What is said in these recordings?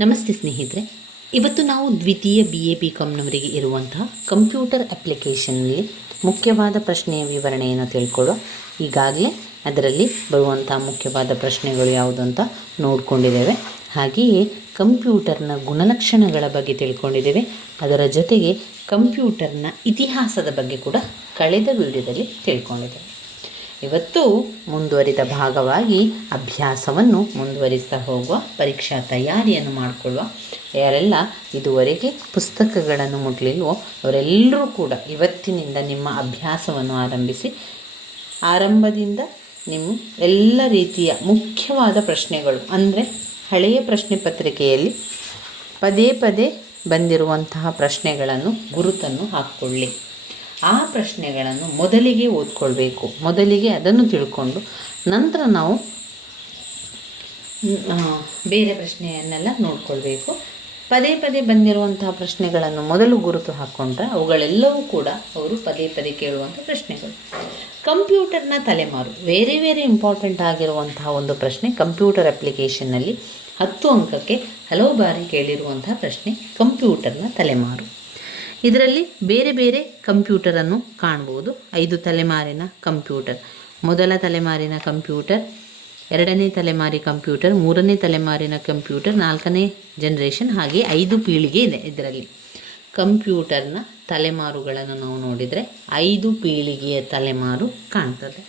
ನಮಸ್ತೆ ಸ್ನೇಹಿತರೆ, ಇವತ್ತು ನಾವು ದ್ವಿತೀಯ BA BComನವರಿಗೆ ಇರುವಂತಹ ಕಂಪ್ಯೂಟರ್ ಅಪ್ಲಿಕೇಶನ್ನಲ್ಲಿ ಮುಖ್ಯವಾದ ಪ್ರಶ್ನೆಯ ವಿವರಣೆಯನ್ನು ತಿಳ್ಕೊಳ್ಳೋ. ಈಗಾಗಲೇ ಅದರಲ್ಲಿ ಬರುವಂಥ ಮುಖ್ಯವಾದ ಪ್ರಶ್ನೆಗಳು ಯಾವುದು ಅಂತ ನೋಡಿಕೊಂಡಿದ್ದೇವೆ. ಹಾಗೆಯೇ ಕಂಪ್ಯೂಟರ್ನ ಗುಣಲಕ್ಷಣಗಳ ಬಗ್ಗೆ ತಿಳ್ಕೊಂಡಿದ್ದೇವೆ. ಅದರ ಜೊತೆಗೆ ಕಂಪ್ಯೂಟರ್ನ ಇತಿಹಾಸದ ಬಗ್ಗೆ ಕೂಡ ಕಳೆದ ವಿಡಿಯೋದಲ್ಲಿ ತಿಳ್ಕೊಂಡಿದ್ದೇವೆ. ಇವತ್ತು ಮುಂದುವರಿದ ಭಾಗವಾಗಿ ಅಭ್ಯಾಸವನ್ನು ಮುಂದುವರಿಸ್ತಾ ಹೋಗುವ, ಪರೀಕ್ಷಾ ತಯಾರಿಯನ್ನು ಮಾಡಿಕೊಳ್ಳುವ. ಯಾರೆಲ್ಲ ಇದುವರೆಗೆ ಪುಸ್ತಕಗಳನ್ನು ಮುಟ್ಟಲಿಲ್ವೋ ಅವರೆಲ್ಲರೂ ಕೂಡ ಇವತ್ತಿನಿಂದ ನಿಮ್ಮ ಅಭ್ಯಾಸವನ್ನು ಆರಂಭಿಸಿ. ಆರಂಭದಿಂದ ನಿಮ್ಮ ಎಲ್ಲ ರೀತಿಯ ಮುಖ್ಯವಾದ ಪ್ರಶ್ನೆಗಳು, ಅಂದರೆ ಹಳೆಯ ಪ್ರಶ್ನೆ ಪತ್ರಿಕೆಯಲ್ಲಿ ಪದೇ ಪದೇ ಬಂದಿರುವಂತಹ ಪ್ರಶ್ನೆಗಳನ್ನು ಗುರುತನ್ನು ಹಾಕ್ಕೊಳ್ಳಿ. ಆ ಪ್ರಶ್ನೆಗಳನ್ನು ಮೊದಲಿಗೆ ಓದ್ಕೊಳ್ಬೇಕು. ಮೊದಲಿಗೆ ಅದನ್ನು ತಿಳ್ಕೊಂಡು ನಂತರ ನಾವು ಬೇರೆ ಪ್ರಶ್ನೆಯನ್ನೆಲ್ಲ ನೋಡ್ಕೊಳ್ಬೇಕು. ಪದೇ ಪದೇ ಬಂದಿರುವಂತಹ ಪ್ರಶ್ನೆಗಳನ್ನು ಮೊದಲು ಗುರುತು ಹಾಕ್ಕೊಂಡ್ರೆ ಅವುಗಳೆಲ್ಲವೂ ಕೂಡ ಅವರು ಪದೇ ಪದೇ ಕೇಳುವಂಥ ಪ್ರಶ್ನೆಗಳು. ಕಂಪ್ಯೂಟರ್ನ ತಲೆಮಾರು ವೆರಿ ಇಂಪಾರ್ಟೆಂಟ್ ಆಗಿರುವಂತಹ ಒಂದು ಪ್ರಶ್ನೆ. ಕಂಪ್ಯೂಟರ್ ಅಪ್ಲಿಕೇಶನ್ನಲ್ಲಿ 10 ಅಂಕಕ್ಕೆ ಹಲವು ಬಾರಿ ಕೇಳಿರುವಂತಹ ಪ್ರಶ್ನೆ ಕಂಪ್ಯೂಟರ್ನ ತಲೆಮಾರು. ಇದರಲ್ಲಿ ಬೇರೆ ಬೇರೆ ಕಂಪ್ಯೂಟರನ್ನು ಕಾಣ್ಬೋದು. 5 ತಲೆಮಾರಿನ ಕಂಪ್ಯೂಟರ್, ಮೊದಲ ತಲೆಮಾರಿನ ಕಂಪ್ಯೂಟರ್, 2ನೇ ತಲೆಮಾರಿ ಕಂಪ್ಯೂಟರ್, 3ನೇ ತಲೆಮಾರಿನ ಕಂಪ್ಯೂಟರ್, 4ನೇ ಜನರೇಷನ್, ಹಾಗೆ 5 ಪೀಳಿಗೆ ಇದೆ. ಇದರಲ್ಲಿ ಕಂಪ್ಯೂಟರ್ನ ತಲೆಮಾರುಗಳನ್ನು ನಾವು ನೋಡಿದರೆ 5 ಪೀಳಿಗೆಯ ತಲೆಮಾರು ಕಾಣ್ತದೆ.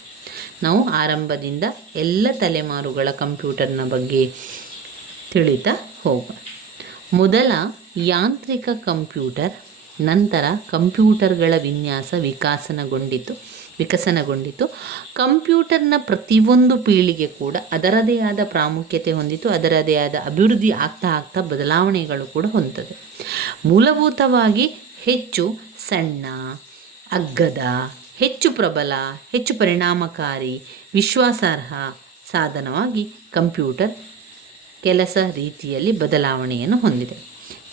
ನಾವು ಆರಂಭದಿಂದ ಎಲ್ಲ ತಲೆಮಾರುಗಳ ಕಂಪ್ಯೂಟರ್ನ ಬಗ್ಗೆ ತಿಳಿತಾ ಹೋಗೋಣ. ಮೊದಲ ಯಾಂತ್ರಿಕ ಕಂಪ್ಯೂಟರ್, ನಂತರ ಕಂಪ್ಯೂಟರ್ಗಳ ವಿನ್ಯಾಸ ವಿಕಸನಗೊಂಡಿತು. ಕಂಪ್ಯೂಟರ್ನ ಪ್ರತಿಯೊಂದು ಪೀಳಿಗೆ ಕೂಡ ಅದರದೇ ಆದ ಪ್ರಾಮುಖ್ಯತೆ ಹೊಂದಿತು. ಅದರದೇ ಆದ ಅಭಿವೃದ್ಧಿ ಆಗ್ತಾ ಬದಲಾವಣೆಗಳು ಕೂಡ ಹೊಂದಿದೆ. ಮೂಲಭೂತವಾಗಿ ಹೆಚ್ಚು ಸಣ್ಣ, ಅಗ್ಗದ, ಹೆಚ್ಚು ಪ್ರಬಲ, ಹೆಚ್ಚು ಪರಿಣಾಮಕಾರಿ, ವಿಶ್ವಾಸಾರ್ಹ ಸಾಧನವಾಗಿ ಕಂಪ್ಯೂಟರ್ ಕೆಲಸ ರೀತಿಯಲ್ಲಿ ಬದಲಾವಣೆಯನ್ನು ಹೊಂದಿದೆ.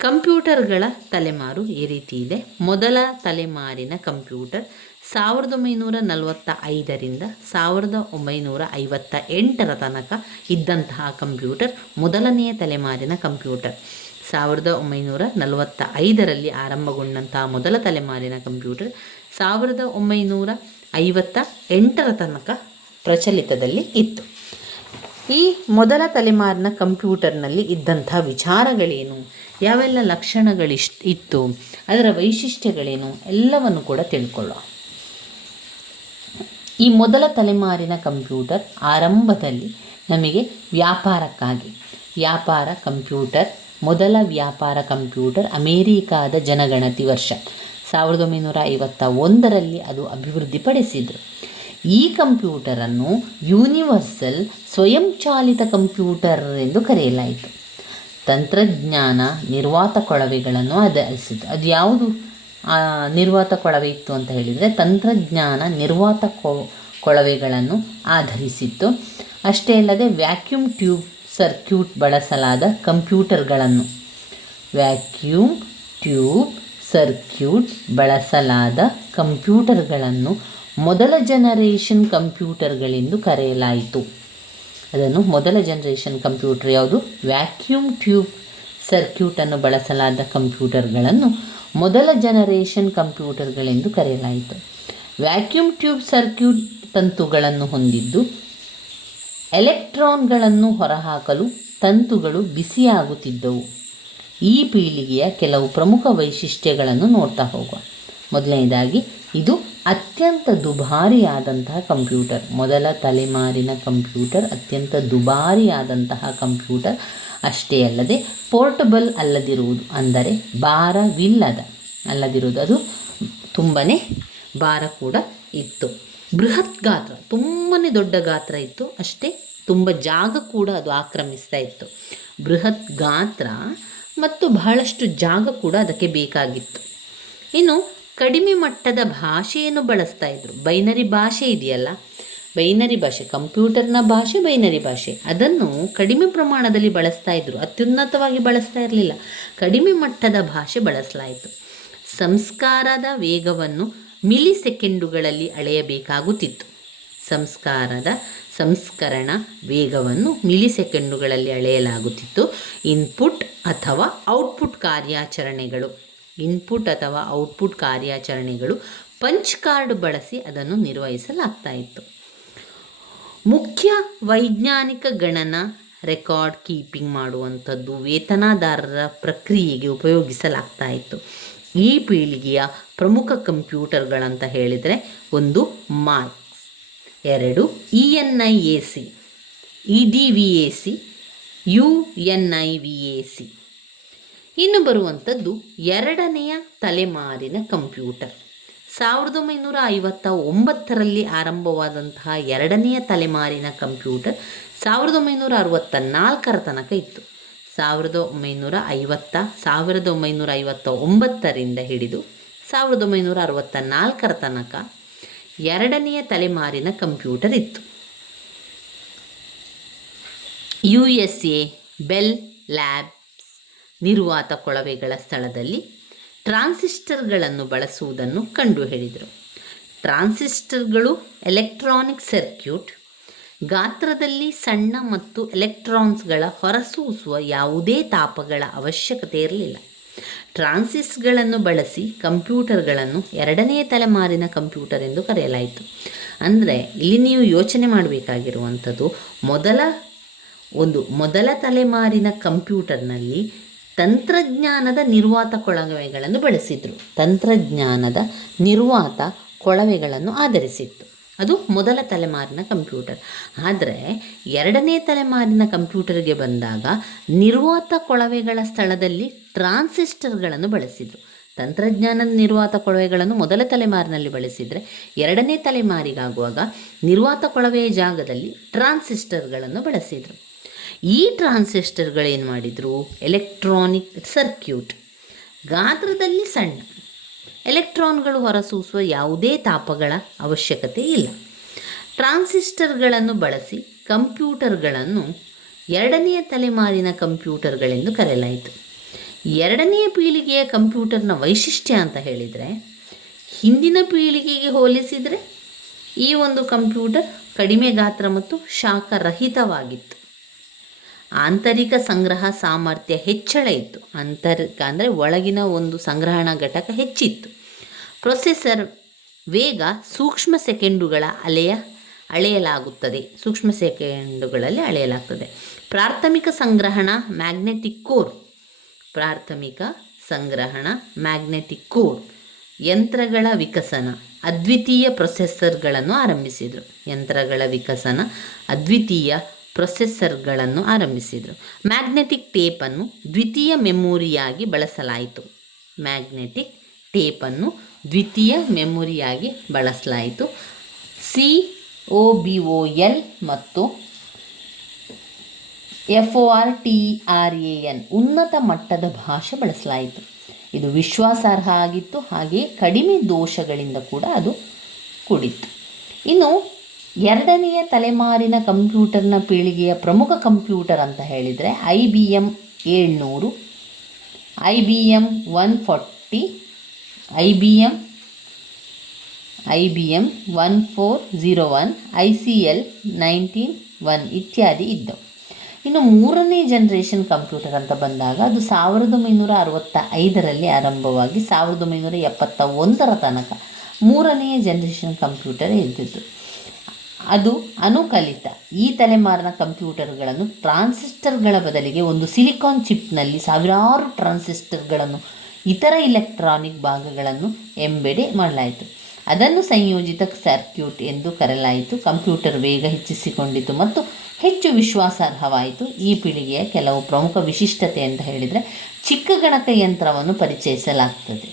ಕಂಪ್ಯೂಟರ್ಗಳ ತಲೆಮಾರು ಈ ರೀತಿ ಇದೆ. ಮೊದಲ ತಲೆಮಾರಿನ ಕಂಪ್ಯೂಟರ್ 1945ರಿಂದ 1958 ತನಕ ಇದ್ದಂತಹ ಕಂಪ್ಯೂಟರ್ ಮೊದಲನೆಯ ತಲೆಮಾರಿನ ಕಂಪ್ಯೂಟರ್. 1945ರಲ್ಲಿ ಆರಂಭಗೊಂಡಂತಹ ಮೊದಲ ತಲೆಮಾರಿನ ಕಂಪ್ಯೂಟರ್ 1958 ತನಕ ಪ್ರಚಲಿತದಲ್ಲಿ ಇತ್ತು. ಈ ಮೊದಲ ತಲೆಮಾರಿನ ಕಂಪ್ಯೂಟರ್ನಲ್ಲಿ ಇದ್ದಂಥ ವಿಚಾರಗಳೇನು, ಯಾವೆಲ್ಲ ಲಕ್ಷಣಗಳಿತ್ತು, ಅದರ ವೈಶಿಷ್ಟ್ಯಗಳೇನು ಎಲ್ಲವನ್ನು ಕೂಡ ತಿಳ್ಕೊಳ್ಳೋ. ಈ ಮೊದಲ ತಲೆಮಾರಿನ ಕಂಪ್ಯೂಟರ್ ಆರಂಭದಲ್ಲಿ ನಮಗೆ ವ್ಯಾಪಾರ ಕಂಪ್ಯೂಟರ್, ಮೊದಲ ವ್ಯಾಪಾರ ಕಂಪ್ಯೂಟರ್ ಅಮೇರಿಕಾದ ಜನಗಣತಿ ವರ್ಷ 1951ರಲ್ಲಿ ಅದು ಅಭಿವೃದ್ಧಿಪಡಿಸಿದರು. ಈ ಕಂಪ್ಯೂಟರನ್ನು ಯೂನಿವರ್ಸಲ್ ಸ್ವಯಂಚಾಲಿತ ಕಂಪ್ಯೂಟರ್ ಎಂದು ಕರೆಯಲಾಯಿತು. ತಂತ್ರಜ್ಞಾನ ನಿರ್ವಾತ ಕೊಳವೆಗಳನ್ನು ಆಧರಿಸಿತು. ಅದು ಯಾವುದು ನಿರ್ವಾತ ಕೊಳವೆ ಇತ್ತು ಅಂತ ಹೇಳಿದರೆ, ತಂತ್ರಜ್ಞಾನ ನಿರ್ವಾತ ಕೊಳವೆಗಳನ್ನು ಆಧರಿಸಿತ್ತು. ಅಷ್ಟೇ ಅಲ್ಲದೆ ವ್ಯಾಕ್ಯೂಮ್ ಟ್ಯೂಬ್ ಸರ್ಕ್ಯೂಟ್ ಬಳಸಲಾದ ಕಂಪ್ಯೂಟರ್ಗಳನ್ನು ಮೊದಲ ಜನರೇಷನ್ ಕಂಪ್ಯೂಟರ್ಗಳೆಂದು ಕರೆಯಲಾಯಿತು. ಅದನ್ನು ಮೊದಲ ಜನರೇಷನ್ ಕಂಪ್ಯೂಟರ್ ಯಾವುದು? ವ್ಯಾಕ್ಯೂಮ್ ಟ್ಯೂಬ್ ಸರ್ಕ್ಯೂಟನ್ನು ಬಳಸಲಾದ ಕಂಪ್ಯೂಟರ್ಗಳನ್ನು ಮೊದಲ ಜನರೇಷನ್ ಕಂಪ್ಯೂಟರ್ಗಳೆಂದು ಕರೆಯಲಾಯಿತು. ವ್ಯಾಕ್ಯೂಮ್ ಟ್ಯೂಬ್ ಸರ್ಕ್ಯೂಟ್ ತಂತುಗಳನ್ನು ಹೊಂದಿದ್ದು ಎಲೆಕ್ಟ್ರಾನ್ಗಳನ್ನು ಹೊರಹಾಕಲು ತಂತುಗಳು ಬಿಸಿಯಾಗುತ್ತಿದ್ದವು. ಈ ಪೀಳಿಗೆಯ ಕೆಲವು ಪ್ರಮುಖ ವೈಶಿಷ್ಟ್ಯಗಳನ್ನು ನೋಡ್ತಾ ಹೋಗುವ. ಮೊದಲನೇದಾಗಿ, ಇದು ಅತ್ಯಂತ ದುಬಾರಿಯಾದಂತಹ ಕಂಪ್ಯೂಟರ್. ಮೊದಲ ತಲೆಮಾರಿನ ಕಂಪ್ಯೂಟರ್ ಅತ್ಯಂತ ದುಬಾರಿಯಾದಂತಹ ಕಂಪ್ಯೂಟರ್. ಅಷ್ಟೇ ಅಲ್ಲದೆ ಪೋರ್ಟಬಲ್ ಅಲ್ಲದಿರುವುದು, ಅಂದರೆ ಭಾರವಿಲ್ಲದಿರುವುದು. ಅದು ತುಂಬಾ ಭಾರ ಕೂಡ ಇತ್ತು. ಬೃಹತ್ ಗಾತ್ರ, ತುಂಬಾ ದೊಡ್ಡ ಗಾತ್ರ ಇತ್ತು. ಅಷ್ಟೇ ತುಂಬ ಜಾಗ ಕೂಡ ಅದು ಆಕ್ರಮಿಸ್ತಾ ಇತ್ತು. ಬೃಹತ್ ಗಾತ್ರ ಮತ್ತು ಬಹಳಷ್ಟು ಜಾಗ ಕೂಡ ಅದಕ್ಕೆ ಬೇಕಾಗಿತ್ತು. ಇನ್ನು ಕಡಿಮೆ ಮಟ್ಟದ ಭಾಷೆಯನ್ನು ಬಳಸ್ತಾ ಇದ್ದರು. ಬೈನರಿ ಭಾಷೆ ಇದೆಯಲ್ಲ, ಬೈನರಿ ಭಾಷೆ, ಕಂಪ್ಯೂಟರ್ನ ಭಾಷೆ ಬೈನರಿ ಭಾಷೆ, ಅದನ್ನು ಕಡಿಮೆ ಪ್ರಮಾಣದಲ್ಲಿ ಬಳಸ್ತಾ ಇದ್ದರು. ಅತ್ಯುನ್ನತವಾಗಿ ಬಳಸ್ತಾ ಇರಲಿಲ್ಲ, ಕಡಿಮೆ ಮಟ್ಟದ ಭಾಷೆ ಬಳಸಲಾಯಿತು. ಸಂಸ್ಕಾರದ ವೇಗವನ್ನು ಮಿಲಿಸೆಕೆಂಡುಗಳಲ್ಲಿ ಅಳೆಯಬೇಕಾಗುತ್ತಿತ್ತು. ಸಂಸ್ಕರಣ ವೇಗವನ್ನು ಮಿಲಿಸೆಕೆಂಡುಗಳಲ್ಲಿ ಅಳೆಯಲಾಗುತ್ತಿತ್ತು. ಇನ್ಪುಟ್ ಅಥವಾ ಔಟ್ಪುಟ್ ಕಾರ್ಯಾಚರಣೆಗಳು, ಇನ್ಪುಟ್ ಅಥವಾ ಔಟ್ಪುಟ್ ಕಾರ್ಯಾಚರಣೆಗಳು ಪಂಚ್ ಕಾರ್ಡ್ ಬಳಸಿ ಅದನ್ನು ನಿರ್ವಹಿಸಲಾಗ್ತಾ ಇತ್ತು. ಮುಖ್ಯ ವೈಜ್ಞಾನಿಕ ಗಣನ ರೆಕಾರ್ಡ್ ಕೀಪಿಂಗ್ ಮಾಡುವಂಥದ್ದು ವೇತನದಾರರ ಪ್ರಕ್ರಿಯೆಗೆ ಉಪಯೋಗಿಸಲಾಗ್ತಾ ಇತ್ತು. ಈ ಪೀಳಿಗೆಯ ಪ್ರಮುಖ ಕಂಪ್ಯೂಟರ್ಗಳಂತ ಹೇಳಿದರೆ, ಒಂದು ಮಾರ್ಕ್ಸ್, 2 ENIAC, EDVAC, UNIVAC. ಇನ್ನು ಬರುವಂಥದ್ದು ಎರಡನೆಯ ತಲೆಮಾರಿನ ಕಂಪ್ಯೂಟರ್. 1959ರಲ್ಲಿ ಆರಂಭವಾದಂತಹ ಎರಡನೆಯ ತಲೆಮಾರಿನ ಕಂಪ್ಯೂಟರ್ 1964ರ ತನಕ ಇತ್ತು. 1959ರಿಂದ ಹಿಡಿದು 1964ರ ತನಕ ಎರಡನೆಯ ತಲೆಮಾರಿನ ಕಂಪ್ಯೂಟರ್ ಇತ್ತು. USA ಬೆಲ್ ಲ್ಯಾಬ್ಸ್ ನಿರ್ವಾತ ಕೊಳವೆಗಳ ಸ್ಥಳದಲ್ಲಿ ಟ್ರಾನ್ಸಿಸ್ಟರ್ಗಳನ್ನು ಬಳಸುವುದನ್ನು ಕಂಡುಹಿಡಿದರು. ಟ್ರಾನ್ಸಿಸ್ಟರ್ಗಳು ಎಲೆಕ್ಟ್ರಾನಿಕ್ ಸರ್ಕ್ಯೂಟ್, ಗಾತ್ರದಲ್ಲಿ ಸಣ್ಣ ಮತ್ತು ಎಲೆಕ್ಟ್ರಾನ್ಸ್ಗಳ ಹೊರಸೂಸುವ ಯಾವುದೇ ತಾಪಗಳ ಅವಶ್ಯಕತೆ ಇರಲಿಲ್ಲ. ಟ್ರಾನ್ಸಿಸ್ಟರ್ಗಳನ್ನು ಬಳಸಿ ಕಂಪ್ಯೂಟರ್ಗಳನ್ನು ಎರಡನೆಯ ತಲೆಮಾರಿನ ಕಂಪ್ಯೂಟರ್ ಎಂದು ಕರೆಯಲಾಯಿತು. ಅಂದರೆ ಇಲ್ಲಿ ನೀವು ಯೋಚನೆ ಮಾಡಬೇಕಾಗಿರುವಂಥದ್ದು, ಮೊದಲ ತಲೆಮಾರಿನ ಕಂಪ್ಯೂಟರ್ನಲ್ಲಿ ತಂತ್ರಜ್ಞಾನದ ನಿರ್ವಾತ ಕೊಳವೆಗಳನ್ನು ಬಳಸಿದರು. ತಂತ್ರಜ್ಞಾನದ ನಿರ್ವಾತ ಕೊಳವೆಗಳನ್ನು ಆಧರಿಸಿತ್ತು. ಅದು ಮೊದಲ ತಲೆಮಾರಿನ ಕಂಪ್ಯೂಟರ್. ಆದರೆ ಎರಡನೇ ತಲೆಮಾರಿನ ಕಂಪ್ಯೂಟರ್ಗೆ ಬಂದಾಗ ನಿರ್ವಾತ ಕೊಳವೆಗಳ ಸ್ಥಳದಲ್ಲಿ ಟ್ರಾನ್ಸಿಸ್ಟರ್ಗಳನ್ನು ಬಳಸಿದರು. ತಂತ್ರಜ್ಞಾನದ ನಿರ್ವಾತ ಕೊಳವೆಗಳನ್ನು ಮೊದಲ ತಲೆಮಾರಿನಲ್ಲಿ ಬಳಸಿದರೆ, ಎರಡನೇ ತಲೆಮಾರಿಗಾಗುವಾಗ ನಿರ್ವಾತ ಕೊಳವೆಯ ಜಾಗದಲ್ಲಿ ಟ್ರಾನ್ಸಿಸ್ಟರ್ಗಳನ್ನು ಬಳಸಿದರು. ಈ ಟ್ರಾನ್ಸಿಸ್ಟರ್ಗಳೇನು ಮಾಡಿದರು? ಎಲೆಕ್ಟ್ರಾನಿಕ್ ಸರ್ಕ್ಯೂಟ್, ಗಾತ್ರದಲ್ಲಿ ಸಣ್ಣ, ಎಲೆಕ್ಟ್ರಾನ್ಗಳು ಹೊರಸೂಸುವ ಯಾವುದೇ ತಾಪಗಳ ಅವಶ್ಯಕತೆ ಇಲ್ಲ. ಟ್ರಾನ್ಸಿಸ್ಟರ್ಗಳನ್ನು ಬಳಸಿ ಕಂಪ್ಯೂಟರ್ಗಳನ್ನು ಎರಡನೆಯ ತಲೆಮಾರಿನ ಕಂಪ್ಯೂಟರ್ಗಳೆಂದು ಕರೆಯಲಾಯಿತು. ಎರಡನೆಯ ಪೀಳಿಗೆಯ ಕಂಪ್ಯೂಟರ್ನ ವೈಶಿಷ್ಟ್ಯ ಅಂತ ಹೇಳಿದರೆ, ಹಿಂದಿನ ಪೀಳಿಗೆಗೆ ಹೋಲಿಸಿದರೆ ಈ ಒಂದು ಕಂಪ್ಯೂಟರ್ ಕಡಿಮೆ ಗಾತ್ರ ಮತ್ತು ಶಾಖರಹಿತವಾಗಿತ್ತು. ಆಂತರಿಕ ಸಂಗ್ರಹ ಸಾಮರ್ಥ್ಯ ಹೆಚ್ಚಳ ಇತ್ತು. ಅಂದರೆ ಒಳಗಿನ ಒಂದು ಸಂಗ್ರಹಣಾ ಘಟಕ ಹೆಚ್ಚಿತ್ತು. ಪ್ರೊಸೆಸರ್ ವೇಗ ಸೂಕ್ಷ್ಮ ಸೆಕೆಂಡುಗಳಲ್ಲಿ ಅಳೆಯಲಾಗ್ತದೆ. ಪ್ರಾಥಮಿಕ ಸಂಗ್ರಹಣಾ ಮ್ಯಾಗ್ನೆಟಿಕ್ ಕೋರ್, ಯಂತ್ರಗಳ ವಿಕಸನ, ಅದ್ವಿತೀಯ ಪ್ರೊಸೆಸರ್ಗಳನ್ನು ಆರಂಭಿಸಿದರು. ಮ್ಯಾಗ್ನೆಟಿಕ್ ಟೇಪನ್ನು ದ್ವಿತೀಯ ಮೆಮೊರಿಯಾಗಿ ಬಳಸಲಾಯಿತು. COBOL ಮತ್ತು FORTRAN ಉನ್ನತ ಮಟ್ಟದ ಭಾಷೆ ಬಳಸಲಾಯಿತು. ಇದು ವಿಶ್ವಾಸಾರ್ಹ ಆಗಿತ್ತು, ಹಾಗೆಯೇ ಕಡಿಮೆ ದೋಷಗಳಿಂದ ಕೂಡ ಅದು ಕೂಡಿತ್ತು. ಇನ್ನು ಎರಡನೆಯ ತಲೆಮಾರಿನ ಕಂಪ್ಯೂಟರ್ನ ಪೀಳಿಗೆಯ ಪ್ರಮುಖ ಕಂಪ್ಯೂಟರ್ ಅಂತ ಹೇಳಿದರೆ IBM 700, IBM 140, IBM 1401, ICL 191 ಇತ್ಯಾದಿ ಇದ್ದವು. ಇನ್ನು ಮೂರನೇ ಜನ್ರೇಷನ್ ಕಂಪ್ಯೂಟರ್ ಅಂತ ಬಂದಾಗ ಅದು 1965ರಲ್ಲಿ ಆರಂಭವಾಗಿ 1971ರ ತನಕ ಮೂರನೆಯ ಜನ್ರೇಷನ್ ಕಂಪ್ಯೂಟರ್ ಇದ್ದಿದ್ದು. ಅದು ಅನುಕಲಿತ. ಈ ತಲೆಮಾರಿನ ಕಂಪ್ಯೂಟರ್ಗಳನ್ನು ಟ್ರಾನ್ಸಿಸ್ಟರ್ಗಳ ಬದಲಿಗೆ ಒಂದು ಸಿಲಿಕಾನ್ ಚಿಪ್ನಲ್ಲಿ ಸಾವಿರಾರು ಟ್ರಾನ್ಸಿಸ್ಟರ್ಗಳನ್ನು, ಇತರ ಇಲೆಕ್ಟ್ರಾನಿಕ್ ಭಾಗಗಳನ್ನು ಎಂಬೆಡೆ ಮಾಡಲಾಯಿತು. ಅದನ್ನು ಸಂಯೋಜಿತ ಸರ್ಕ್ಯೂಟ್ ಎಂದು ಕರೆಯಲಾಯಿತು. ಕಂಪ್ಯೂಟರ್ ವೇಗ ಹೆಚ್ಚಿಸಿಕೊಂಡಿತು ಮತ್ತು ಹೆಚ್ಚು ವಿಶ್ವಾಸಾರ್ಹವಾಯಿತು. ಈ ಪೀಳಿಗೆಯ ಕೆಲವು ಪ್ರಮುಖ ವಿಶಿಷ್ಟತೆ ಅಂತ ಹೇಳಿದರೆ, ಚಿಕ್ಕ ಗಣಕಯಂತ್ರವನ್ನು ಪರಿಚಯಿಸಲಾಗ್ತದೆ.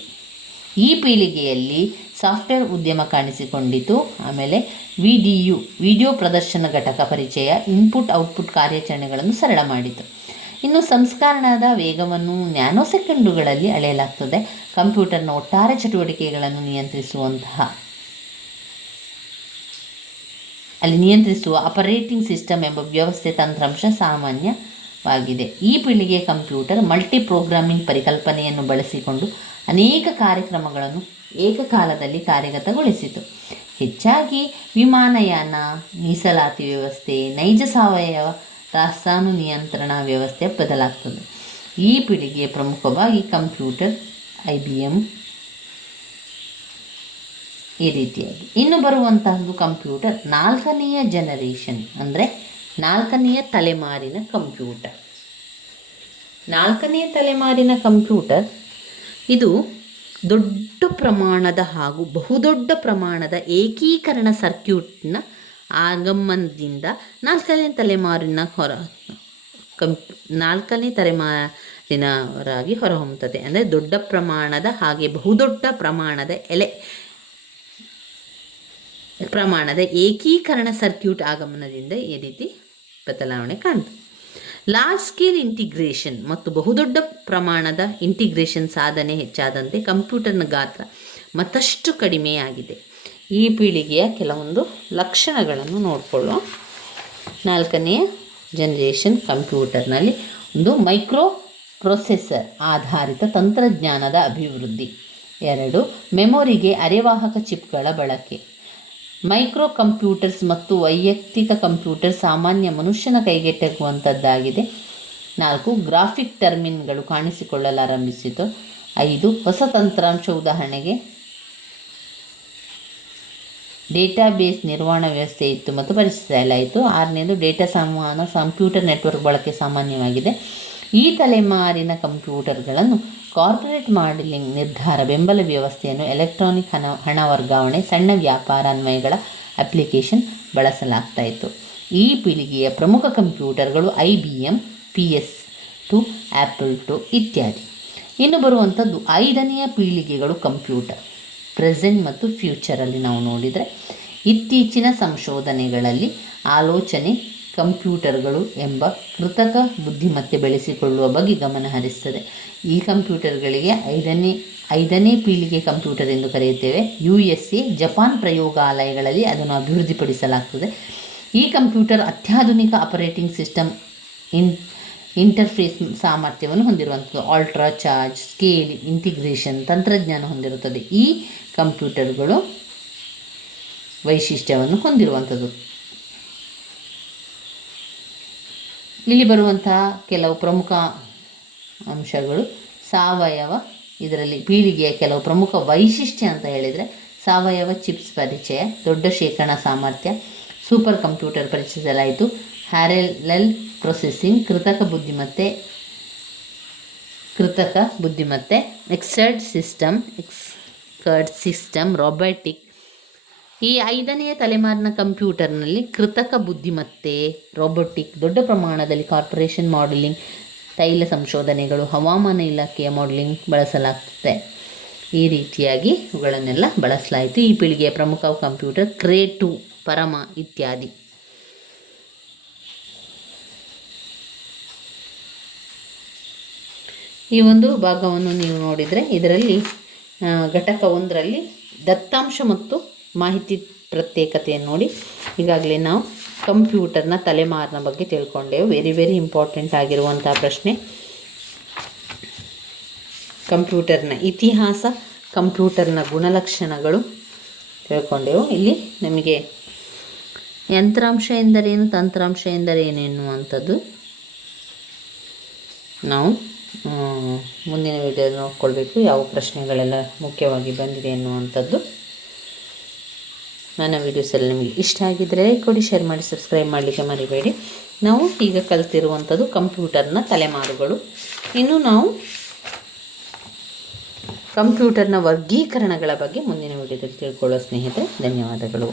ಈ ಪೀಳಿಗೆಯಲ್ಲಿ ಸಾಫ್ಟ್ವೇರ್ ಉದ್ಯಮ ಕಾಣಿಸಿಕೊಂಡಿತು. ಆಮೇಲೆ ವಿಡಿಯೋ ಪ್ರದರ್ಶನ ಘಟಕ ಪರಿಚಯ ಇನ್ಪುಟ್ ಔಟ್ಪುಟ್ ಕಾರ್ಯಾಚರಣೆಗಳನ್ನು ಸರಳ ಮಾಡಿತು. ಇನ್ನು ಸಂಸ್ಕರಣದ ವೇಗವನ್ನು ನ್ಯಾನೋ ಸೆಕೆಂಡುಗಳಲ್ಲಿ ಅಳೆಯಲಾಗ್ತದೆ. ಕಂಪ್ಯೂಟರ್ನ ಒಟ್ಟಾರೆ ಚಟುವಟಿಕೆಗಳನ್ನು ನಿಯಂತ್ರಿಸುವ ಆಪರೇಟಿಂಗ್ ಸಿಸ್ಟಮ್ ಎಂಬ ವ್ಯವಸ್ಥೆ ತಂತ್ರಾಂಶ ಸಾಮಾನ್ಯವಾಗಿದೆ. ಈ ಪೀಳಿಗೆಯ ಕಂಪ್ಯೂಟರ್ ಮಲ್ಟಿ ಪ್ರೋಗ್ರಾಮಿಂಗ್ ಪರಿಕಲ್ಪನೆಯನ್ನು ಬಳಸಿಕೊಂಡು ಅನೇಕ ಕಾರ್ಯಕ್ರಮಗಳನ್ನು ಏಕಕಾಲದಲ್ಲಿ ಕಾರ್ಯಗತಗೊಳಿಸಿತು. ಹೆಚ್ಚಾಗಿ ವಿಮಾನಯಾನ, ಮೀಸಲಾತಿ ವ್ಯವಸ್ಥೆ, ನೈಜ ಸಾವಯವ ದಾಸ್ತಾನು ನಿಯಂತ್ರಣ ವ್ಯವಸ್ಥೆ ಬದಲಾಗ್ತದೆ. ಈ ಪೀಳಿಗೆಯ ಪ್ರಮುಖವಾಗಿ ಕಂಪ್ಯೂಟರ್, IBM ಈ ರೀತಿಯಾಗಿ. ಇನ್ನು ಬರುವಂತಹದ್ದು ಕಂಪ್ಯೂಟರ್ 4ನೇ ಜನರೇಷನ್, ಅಂದರೆ 4ನೇ ತಲೆಮಾರಿನ ಕಂಪ್ಯೂಟರ್. 4ನೇ ತಲೆಮಾರಿನ ಕಂಪ್ಯೂಟರ್ ಇದು ದೊಡ್ಡ ಪ್ರಮಾಣದ ಹಾಗೂ ಬಹುದೊಡ್ಡ ಪ್ರಮಾಣದ ಏಕೀಕರಣ ಸರ್ಕ್ಯೂಟ್ನ ಆಗಮನದಿಂದ 4ನೇ ತಲೆಮಾರಿನ 4ನೇ ತಲೆಮಾರಿನವರಾಗಿ ಹೊರಹೊಮ್ಮುತ್ತದೆ. ಅಂದರೆ ದೊಡ್ಡ ಪ್ರಮಾಣದ ಹಾಗೆ ಬಹುದೊಡ್ಡ ಪ್ರಮಾಣದ ಏಕೀಕರಣ ಸರ್ಕ್ಯೂಟ್ ಆಗಮನದಿಂದ ಈ ರೀತಿ ಬದಲಾವಣೆ ಕಾಣ್ತದೆ. ಲಾರ್ಜ್ ಸ್ಕೇಲ್ ಇಂಟಿಗ್ರೇಷನ್ ಮತ್ತು ಬಹುದೊಡ್ಡ ಪ್ರಮಾಣದ ಇಂಟಿಗ್ರೇಷನ್ ಸಾಧನೆ ಹೆಚ್ಚಾದಂತೆ ಕಂಪ್ಯೂಟರ್ನ ಗಾತ್ರ ಮತ್ತಷ್ಟು ಕಡಿಮೆಯಾಗಿದೆ. ಈ ಪೀಳಿಗೆಯ ಕೆಲವೊಂದು ಲಕ್ಷಣಗಳನ್ನು ನೋಡಿಕೊಳ್ಳುವ. 4ನೇ ಜನರೇಷನ್ ಕಂಪ್ಯೂಟರ್ನಲ್ಲಿ ಒಂದು ಮೈಕ್ರೋ ಪ್ರೊಸೆಸರ್ ಆಧಾರಿತ ತಂತ್ರಜ್ಞಾನದ ಅಭಿವೃದ್ಧಿ. 2 ಮೆಮೊರಿಗೆ ಅರೆವಾಹಕ ಚಿಪ್ಗಳ ಬಳಕೆ. ಮೈಕ್ರೋ ಕಂಪ್ಯೂಟರ್ಸ್ ಮತ್ತು ವೈಯಕ್ತಿಕ ಕಂಪ್ಯೂಟರ್ ಸಾಮಾನ್ಯ ಮನುಷ್ಯನ ಕೈಗೆಟಕುವಂಥದ್ದಾಗಿದೆ. 4 ಗ್ರಾಫಿಕ್ ಟರ್ಮಿನಲ್ಗಳು ಕಾಣಿಸಿಕೊಳ್ಳಲಾರಂಭಿಸಿತು. 5 ಹೊಸ ತಂತ್ರಾಂಶ, ಉದಾಹರಣೆಗೆ ಡೇಟಾಬೇಸ್ ನಿರ್ವಹಣಾ ವ್ಯವಸ್ಥೆ ಇತ್ತು ಮತ್ತು ಪರಿಚಯಿಸಲಾಯಿತು. 6ನೇದು ಡೇಟಾ ಸಂವಹನ, ಕಂಪ್ಯೂಟರ್ ನೆಟ್ವರ್ಕ್ ಬಳಕೆ ಸಾಮಾನ್ಯವಾಗಿದೆ. ಈ ತಲೆಮಾರಿನ ಕಂಪ್ಯೂಟರ್ಗಳನ್ನು ಕಾರ್ಪೊರೇಟ್ ಮಾಡೆಲಿಂಗ್, ನಿರ್ಧಾರ ಬೆಂಬಲ ವ್ಯವಸ್ಥೆಯನ್ನು, ಎಲೆಕ್ಟ್ರಾನಿಕ್ ಹಣ ವರ್ಗಾವಣೆ, ಸಣ್ಣ ವ್ಯಾಪಾರ ಅನ್ವಯಗಳ ಅಪ್ಲಿಕೇಶನ್ ಬಳಸಲಾಗ್ತಾಯಿತ್ತು. ಈ ಪೀಳಿಗೆಯ ಪ್ರಮುಖ ಕಂಪ್ಯೂಟರ್ಗಳು IBM, PS2, Apple II ಇತ್ಯಾದಿ. ಇನ್ನು ಬರುವಂಥದ್ದು 5ನೇ ಪೀಳಿಗೆಗಳು ಕಂಪ್ಯೂಟರ್, ಪ್ರೆಸೆಂಟ್ ಮತ್ತು ಫ್ಯೂಚರಲ್ಲಿ ನಾವು ನೋಡಿದರೆ ಇತ್ತೀಚಿನ ಸಂಶೋಧನೆಗಳಲ್ಲಿ ಆಲೋಚನೆ ಕಂಪ್ಯೂಟರ್ಗಳು ಎಂಬ ಕೃತಕ ಬುದ್ಧಿಮತ್ತೆ ಬೆಳೆಸಿಕೊಳ್ಳುವ ಬಗ್ಗೆ ಗಮನ ಹರಿಸ್ತದೆ. ಈ ಕಂಪ್ಯೂಟರ್ಗಳಿಗೆ 5ನೇ ಪೀಳಿಗೆ ಕಂಪ್ಯೂಟರ್ ಎಂದು ಕರೆಯುತ್ತೇವೆ. USA, ಜಪಾನ್ ಪ್ರಯೋಗಾಲಯಗಳಲ್ಲಿ ಅದನ್ನು ಅಭಿವೃದ್ಧಿಪಡಿಸಲಾಗ್ತದೆ. ಈ ಕಂಪ್ಯೂಟರ್ ಅತ್ಯಾಧುನಿಕ ಆಪರೇಟಿಂಗ್ ಸಿಸ್ಟಮ್ ಇಂಟರ್ಫೇಸ್ ಸಾಮರ್ಥ್ಯವನ್ನು ಹೊಂದಿರುವಂಥದ್ದು. ಅಲ್ಟ್ರಾ ಚಾರ್ಜ್, ಸ್ಕೇಲ್, ಇಂಟಿಗ್ರೇಷನ್ ತಂತ್ರಜ್ಞಾನ ಹೊಂದಿರುತ್ತದೆ. ಈ ಕಂಪ್ಯೂಟರ್ಗಳು ವೈಶಿಷ್ಟ್ಯವನ್ನು ಹೊಂದಿರುವಂಥದ್ದು. ಇಲ್ಲಿ ಬರುವಂತಹ ಕೆಲವು ಪ್ರಮುಖ ಅಂಶಗಳು ಸಾವಯವ. ಇದರಲ್ಲಿ ಪೀಳಿಗೆಯ ಕೆಲವು ಪ್ರಮುಖ ವೈಶಿಷ್ಟ್ಯ ಅಂತ ಹೇಳಿದರೆ ಸಾವಯವ ಚಿಪ್ಸ್ ಪರಿಚಯ, ದೊಡ್ಡ ಶೇಖರಣಾ ಸಾಮರ್ಥ್ಯ, ಸೂಪರ್ ಕಂಪ್ಯೂಟರ್ ಪರಿಚಯಿಸಲಾಯಿತು. ಪ್ಯಾರಲಲ್ ಪ್ರೊಸೆಸಿಂಗ್, ಕೃತಕ ಬುದ್ಧಿಮತ್ತೆ, ಎಕ್ಸರ್ಡ್ ಸಿಸ್ಟಮ್, ರೊಬೊಟಿಕ್. ಈ 5ನೇ ತಲೆಮಾರಿನ ಕಂಪ್ಯೂಟರ್ನಲ್ಲಿ ಕೃತಕ ಬುದ್ಧಿಮತ್ತೆ, ರೊಬೊಟಿಕ್, ದೊಡ್ಡ ಪ್ರಮಾಣದಲ್ಲಿ ಕಾರ್ಪೊರೇಷನ್ ಮಾಡೆಲಿಂಗ್, ತೈಲ ಸಂಶೋಧನೆಗಳು, ಹವಾಮಾನ ಇಲಾಖೆಯ ಮಾಡೆಲಿಂಗ್ ಬಳಸಲಾಗ್ತದೆ. ಈ ರೀತಿಯಾಗಿ ಇವುಗಳನ್ನೆಲ್ಲ ಬಳಸಲಾಯಿತು. ಈ ಪೀಳಿಗೆಯ ಪ್ರಮುಖ ಕಂಪ್ಯೂಟರ್ Cray 2, ಪರಮ ಇತ್ಯಾದಿ. ಈ ಒಂದು ಭಾಗವನ್ನು ನೀವು ನೋಡಿದರೆ ಇದರಲ್ಲಿ ಘಟಕ 1ರಲ್ಲಿ ದತ್ತಾಂಶ ಮತ್ತು ಮಾಹಿತಿ ಪ್ರತ್ಯೇಕತೆಯನ್ನು ನೋಡಿ. ಈಗಾಗಲೇ ನಾವು ಕಂಪ್ಯೂಟರ್ನ ತಲೆಮಾರಿನ ಬಗ್ಗೆ ತಿಳ್ಕೊಂಡೆವು. ವೆರಿ ಇಂಪಾರ್ಟೆಂಟ್ ಆಗಿರುವಂಥ ಪ್ರಶ್ನೆ. ಕಂಪ್ಯೂಟರ್ನ ಇತಿಹಾಸ, ಕಂಪ್ಯೂಟರ್ನ ಗುಣಲಕ್ಷಣಗಳು ತಿಳ್ಕೊಂಡೆವು. ಇಲ್ಲಿ ನಮಗೆ ಯಂತ್ರಾಂಶ ಎಂದರೇನು, ತಂತ್ರಾಂಶ ಎಂದರೇನು ಎನ್ನುವಂಥದ್ದು ನಾವು ಮುಂದಿನ ವಿಡಿಯೋದಲ್ಲಿ ನೋಡ್ಕೊಳ್ಬೇಕು. ಯಾವ ಪ್ರಶ್ನೆಗಳೆಲ್ಲ ಮುಖ್ಯವಾಗಿ ಬಂದಿದೆ ಎನ್ನುವಂಥದ್ದು. ನನ್ನ ವೀಡಿಯೋಸ್ ಎಲ್ಲ ನಿಮಗೆ ಇಷ್ಟ ಆಗಿದ್ದರೆ ಲೈಕ್ ಕೊಡಿ, ಶೇರ್ ಮಾಡಿ, ಸಬ್ಸ್ಕ್ರೈಬ್ ಮಾಡಲಿಕ್ಕೆ ಮರಿಬೇಡಿ. ನಾವು ಈಗ ಕಲಿತಿರುವಂಥದ್ದು ಕಂಪ್ಯೂಟರ್ನ ತಲೆಮಾರುಗಳು. ಇನ್ನು ನಾವು ಕಂಪ್ಯೂಟರ್ನ ವರ್ಗೀಕರಣಗಳ ಬಗ್ಗೆ ಮುಂದಿನ ವಿಡಿಯೋದಲ್ಲಿ ತಿಳ್ಕೊಳ್ಳೋ ಸ್ನೇಹಿತರೆ. ಧನ್ಯವಾದಗಳು.